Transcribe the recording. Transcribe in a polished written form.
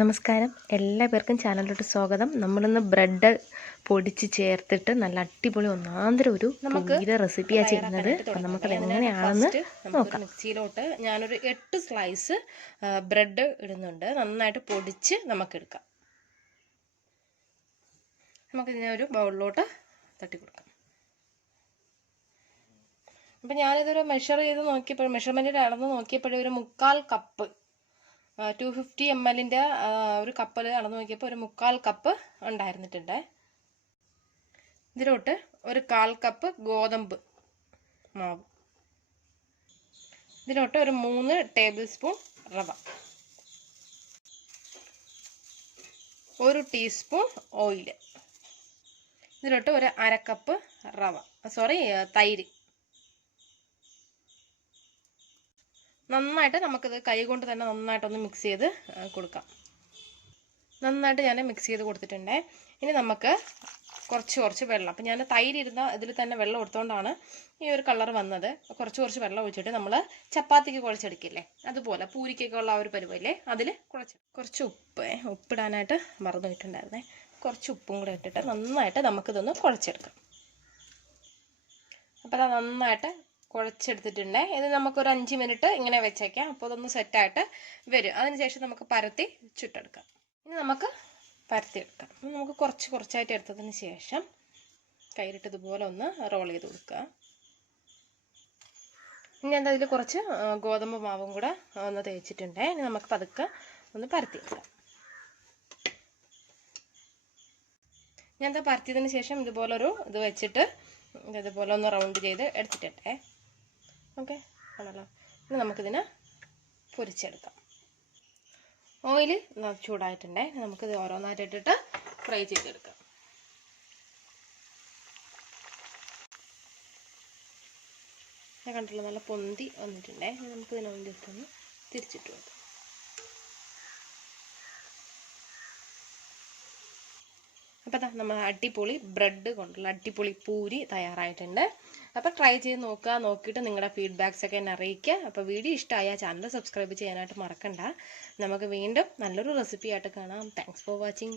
നമസ്കാരം, എല്ലാവർക്കും ചാനലിലോട്ട് സ്വാഗതം. നമ്മളിന്ന് ബ്രെഡ് പൊടിച്ച് ചേർത്തിട്ട് നല്ല അടിപൊളി ഒന്നാന്തരം ഒരു പൂരിയുടെ റെസിപ്പിയാണ് ചെയ്യുന്നത്. അപ്പം നമുക്കത് എങ്ങനെയാണെന്ന് നോക്കാം. മിക്സിയിലോട്ട് ഞാനൊരു 8 സ്ലൈസ് ബ്രെഡ് ഇടുന്നുണ്ട്. നന്നായിട്ട് പൊടിച്ച് നമുക്കെടുക്കാം. നമുക്കിതിനെ ഒരു ബൗളിലോട്ട് തട്ടി കൊടുക്കാം. അപ്പം ഞാനിതൊരു മെഷർ ചെയ്ത് നോക്കിയപ്പോൾ മെഷർമെൻറ്റിൽ അളന്ന് നോക്കിയപ്പോഴേ ഒരു 1/4 കപ്പ് 250 ml ഒരു കപ്പിൽ അളന്ന് നോക്കിയപ്പോൾ ഒരു 1/4 കപ്പ് ഉണ്ടായിരുന്നിട്ടുണ്ട്. ഇതിലോട്ട് ഒരു 1/4 കപ്പ് ഗോതമ്പ് മാവ്, ഇതിലോട്ട് ഒരു 3 ടേബിൾ സ്പൂൺ റവ, 1 ടീസ്പൂൺ ഓയിൽ, ഇതിലോട്ട് ഒരു 1/2 കപ്പ് തൈര്. നന്നായിട്ട് നമുക്കിത് കൈ കൊണ്ട് തന്നെ നന്നായിട്ടൊന്ന് മിക്സ് ചെയ്ത് കൊടുക്കാം. നന്നായിട്ട് ഞാൻ മിക്സ് ചെയ്ത് കൊടുത്തിട്ടുണ്ട്. ഇനി നമുക്ക് കുറച്ച് വെള്ളം, അപ്പം ഞാൻ തൈര് ഇരുന്ന ഇതിൽ തന്നെ വെള്ളം എടുത്തുകൊണ്ടാണ് ഈ ഒരു കളർ വന്നത്. കുറച്ച് വെള്ളം ഒഴിച്ചിട്ട് നമ്മൾ ചപ്പാത്തിക്ക് കുഴച്ചെടുക്കില്ലേ, അതുപോലെ പൂരിക്കൊക്കെ ഉള്ള ആ ഒരു പരിപാടിയില്ലേ, അതിൽ കുറച്ച് ഉപ്പിടാനായിട്ട് മറന്നു പോയിട്ടുണ്ടായിരുന്നേ. കുറച്ച് ഉപ്പും കൂടെ ഇട്ടിട്ട് നന്നായിട്ട് നമുക്കിതൊന്ന് കുഴച്ചെടുക്കാം. അപ്പോൾ അത് നന്നായിട്ട് കുഴച്ചെടുത്തിട്ടുണ്ട്. ഇത് നമുക്കൊരു 5 മിനിറ്റ് ഇങ്ങനെ വെച്ചേക്കാം. അപ്പോൾ അതൊന്ന് സെറ്റായിട്ട് വരും. അതിനുശേഷം നമുക്ക് പരത്തി ചുട്ടെടുക്കാം. ഇനി നമുക്ക് പരത്തിയെടുക്കാം. നമുക്ക് കുറച്ചായിട്ട് എടുത്തതിന് ശേഷം കയ്യിലിട്ട് ഇതുപോലെ ഒന്ന് റോൾ ചെയ്ത് കൊടുക്കുക. ഇനി അതിൽ കുറച്ച് ഗോതമ്പ് മാവും കൂടെ ഒന്ന് തേച്ചിട്ടുണ്ട്. ഇനി നമുക്ക് പതുക്കെ ഒന്ന് പരത്തിയെടുക്കാം. ഞാൻ പരത്തിയതിന് ശേഷം ഇതുപോലൊരു ഇത് വെച്ചിട്ട് ഇതുപോലെ ഒന്ന് റൗണ്ട് ചെയ്ത് എടുത്തിട്ടുണ്ടേ. ഓക്കെ ആണല്ലോ. ഇനി നമുക്കിതിനെ പൊരിച്ചെടുക്കാം. ഓയിൽ ചൂടായിട്ടുണ്ടേ. നമുക്കിത് ഓരോന്നായിട്ട് ഇട്ടിട്ട് ഫ്രൈ ചെയ്തെടുക്കാം. ഞാൻ കണ്ടല്ലോ, നല്ല പൊന്തി വന്നിട്ടുണ്ടേ. നമുക്കിതിനെ ജസ്റ്റ് ഒന്ന് തിരിച്ചിട്ട് കൊടുക്കാം. അപ്പോൾ നമ്മൾ അടിപൊളി ബ്രെഡ് കൊണ്ടുള്ള അടിപൊളി പൂരി തയ്യാറായിട്ടുണ്ട്. അപ്പോൾ ട്രൈ ചെയ്ത് നോക്കിയിട്ട് നിങ്ങളുടെ ഫീഡ്ബാക്സ് ഒക്കെ എന്നെ അറിയിക്കുക. അപ്പോൾ വീഡിയോ ഇഷ്ടമായ ചാനൽ സബ്സ്ക്രൈബ് ചെയ്യാനായിട്ട് മറക്കണ്ട. നമുക്ക് വീണ്ടും നല്ലൊരു റെസിപ്പി ആയിട്ട് കാണാം. Thanks for watching.